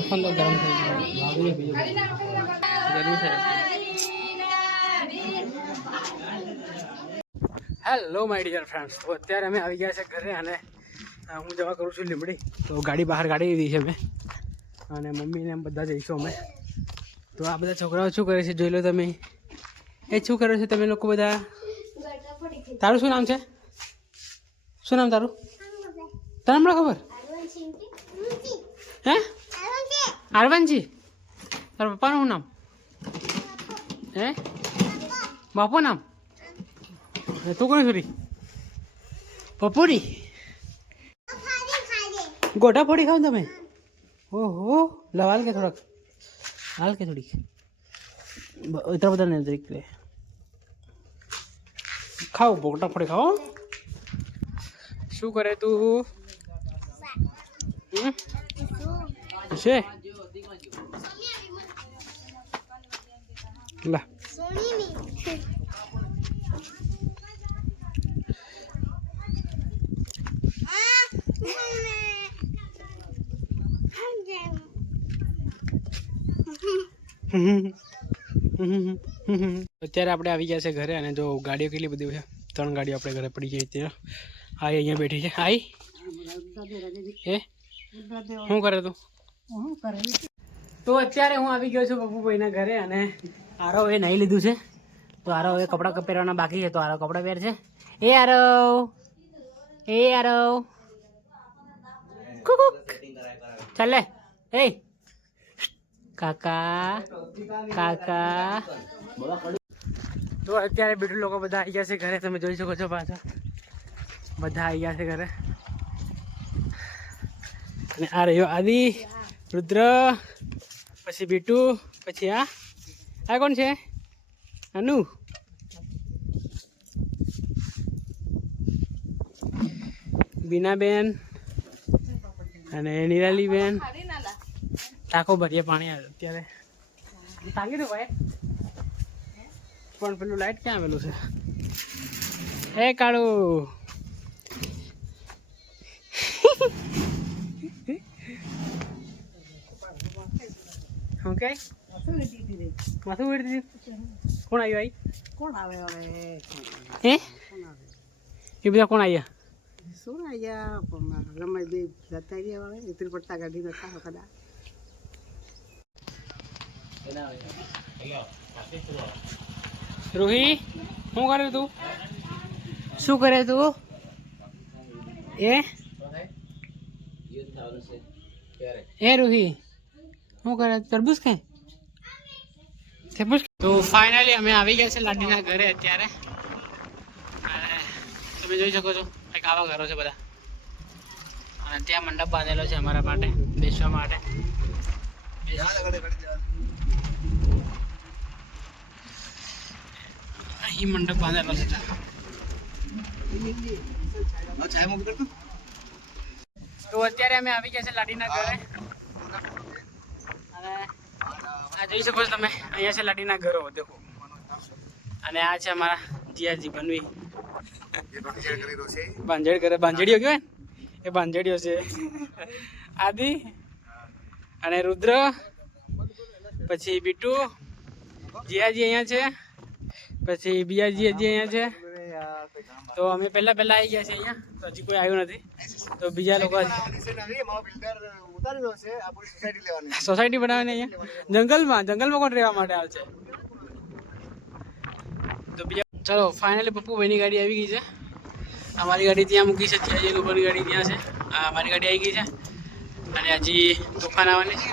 મારો ફોન તો ગરમ થઈ ગયો ગરમી છે. હેલો માય ડિયર ફ્રેન્ડ્સ, તો અત્યારે અમે આવી ગયા છે ઘરે અને હું જવા કરું છું લીંબડી. તો ગાડી બહાર કાઢી દીધી છે મેં અને મમ્મીને એમ બધા જઈશું અમે. તો આ બધા છોકરાઓ શું કરે છે જોઈ લો તમે. એ શું કરો છો તમે લોકો બધા? તારું શું નામ છે? શું નામ તારું? તને હમણાં ખબર? હે આરવનજી. તારા પપ્પાનું શું નામ? હે બાપુ નામ? તું કોણ છોરી? પપુરી ગોટા ફોડી ખાવ તમે? ઓહો લવાલ કે થોડાક હાલ કે થોડીક એટલા બધા નહીં તરીકે ખાઓ ગોટા ફોડી ખાઓ. શું કરે તું? છે લા અત્યારે આપણે આવી ગયા છે ઘરે અને જો ગાડીઓ કેટલી બધી છે. 3 ગાડીઓ આપણે ઘરે પડી ગઈ ત્યાં. આઈ અહીંયા બેઠી છે. આઈ એ શું કરે તું? તો અત્યારે હું આવી ગયો છું પપ્પુભાઈના ઘરે અને આરવ એ નાહી લીધું છે. તો આરવ એ કપડાં પહેરવાના બાકી છે તો આરવ કપડાં પહેર છે. એ આરવ કુક ચાલે. એ કાકા કાકા. તો અત્યારે બીટુ લોકો બધા આવી ગયા છે ઘરે. તમે જોઈ શકો છો પાછા બધા આવી ગયા છે ઘરે. અને આ રહ્યો આદિ, રુદ્ર, પછી બીટુ, પછી આ કોણ છે? અનુ. બીનાબેન અને નિરાલીબેન. ટાંકો ભરીએ પાણી આવે અત્યારે. તાંગી દો ભાઈ. પણ પેલું લાઈટ ક્યાં આવેલું છે? હે કાળું. ઓકે માથું વેડી દીધું. કોણ આવ્યું? કોણ આવે હવે? હે એ બધા કોણ આવ્યા? શું આવ્યા? રમાઈ બે જતા ગયા હવે ઇતરી પડતા ગાડી નતા કદા. રૂહી શું કરે તું? શું કરે તું? એ રૂહી શું કરે? તરબૂચ ખાય? તો ફાઇનલી અમે આવી ગયા છે લાડીના ઘરે અત્યારે. અને તમે જોઈ શકો છો કંઈક આવા ઘરો છે બધા. અને ત્યાં મંડપ બાંધેલો છે અમારા માટે બેસવા માટે. અહીં મંડપ બાંધેલો છે. તો અત્યારે અમે આવી ગયા છે લાડીના ઘરે. અને આ જોઈ શકો છો તમે અહીંયા છે લાડીના ઘરો દેખો. અને આ છે અમારા જીયાજી બનવી. બાંજેડ કરે બાંજેડીઓ કહેવાય ને એ બાંજેડીઓ છે. આદિ અને રુદ્ર, પછી બીટુ, જીયાજી અહીંયા છે, પછી બિયાજી હજી અહીંયા છે. તો અમે પહેલા આવી ગયા છે અહીંયા. તો હજી કોઈ આવ્યું નથી. તો બીજા લોકો સોસાયટી બનાવીને અહીંયા જંગલમાં કોણ રહેવા માટે આવે છે? તો બીજા ચલો ફાઇનલી પપ્પુભાઈની ગાડી આવી ગઈ છે. અમારી ગાડી ત્યાં મૂકી છે. ત્યાં એ લોકોની ગાડી ત્યાં છે. અમારી ગાડી આવી ગઈ છે અને હજી તોફાન આવવાની છે.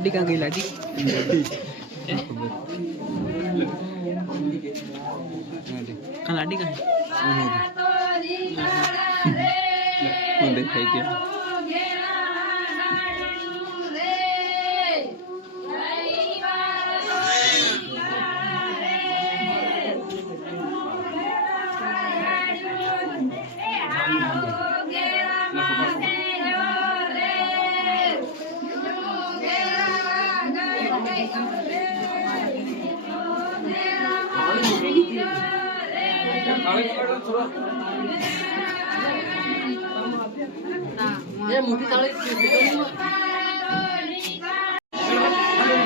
लाडी कहाँ गई लाडी? कहाँ लाडी कहाँ है?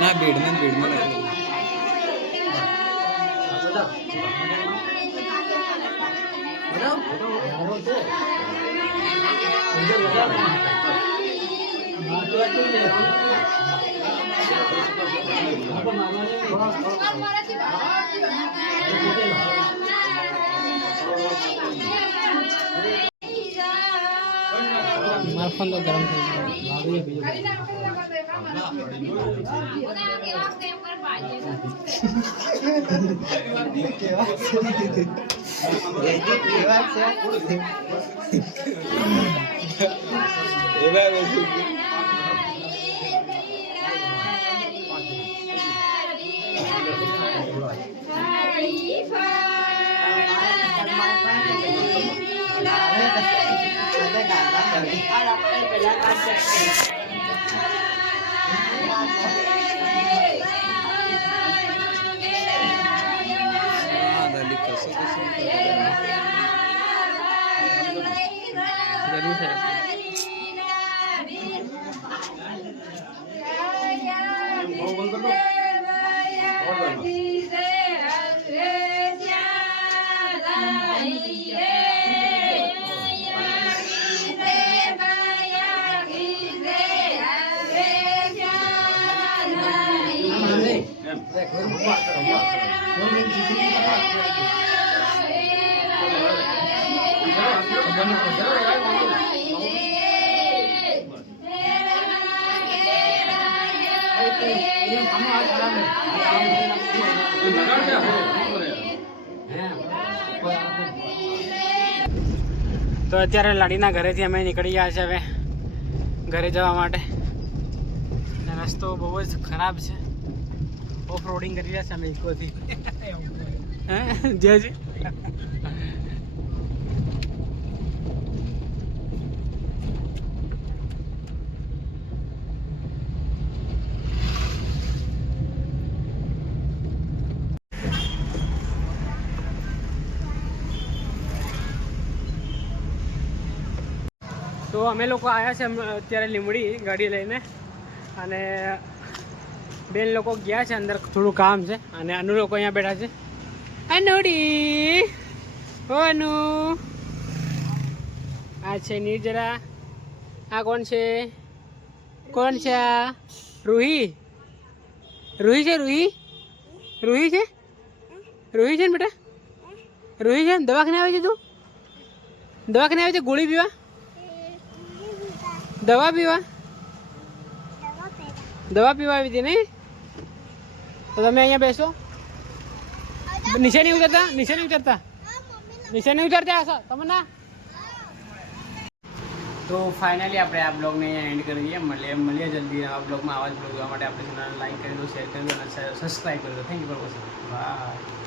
ना बेड में हमारा फोन तो गर्म ગરમી છે તો અત્યારે લાડીના ઘરેથી અમે નીકળી ગયા છે હવે ઘરે જવા માટે. રસ્તો બહુ જ ખરાબ છે. ઓફ રોડિંગ કરી રહ્યા છે અમે ઇકોથી. હે જયજી તો અમે લોકો આવ્યા છે અત્યારે લીમડી ગાડી લઈને, અને બેન લોકો ગયા છે અંદર, થોડું કામ છે. અને અનુ લોકો અહીંયા બેઠા છે. અનુડી ઓ અનુ, આ છે નિર્જરા. આ કોણ છે? કોણ છે આ? રૂહી. રૂહી છે? રૂહી રૂહી છે? રૂહી છે ને બેટા? રૂહી છે? દવાખાને આવે છે તું? દવાખાને આવે છે ગોળી પીવા? દવા પીવા? દવા પીવા આવી હતી નહીં? તો તમે અહીંયા બેસો. નીચે નહીં ઉતરતા? નીચે નહીં ઉતરતા? નીચે નહીં ઉતરતા હશો તમે ના? તો ફાઇનલી આપણે આ બ્લોગને અહીંયા એન્ડ કરી દઈએ. મળીએ જલ્દી આ બ્લોગમાં. આવા જ બ્લોગ જોવા માટે આપણે ચેનલને લાઈક કરી દો, શેર કરી દો અને સબસ્ક્રાઈબ કરી દો. Thank you for watching. By.